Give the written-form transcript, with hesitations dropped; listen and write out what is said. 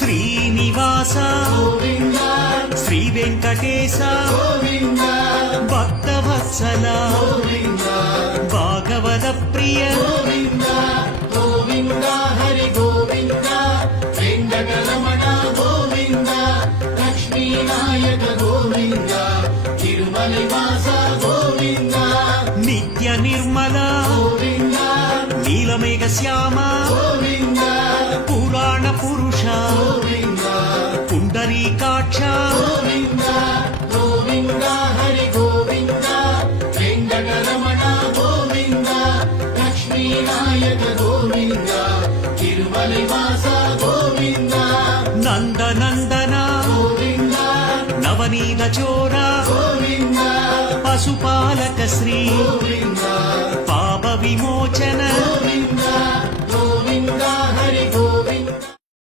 శ్రీనివాస గోవింద శ్రీ వెంకటేశ గోవింద భక్తవత్సల గోవింద భాగవత ప్రియ గోవింద గోవింద హరి గోవింద వెంకటరమణ గోవింద లక్ష్మీనాయక గోవింద తిరుమల వాస గోవింద నిత్య నిర్మల గోవింద నీలమేఘ శ్యామ గోవింద పురాణ పురుష గోవింద పుండరీకాక్ష గోవింద గోవింద హరి గోవింద వెంకటరమణ గోవింద లక్ష్మీనాయక గోవింద తిరుమల వాస గోవింద నందనందన గోవింద నవనీల చోర గోవింద పశుపాలక శ్రీ గోవింద పాప విమోచన గోవింద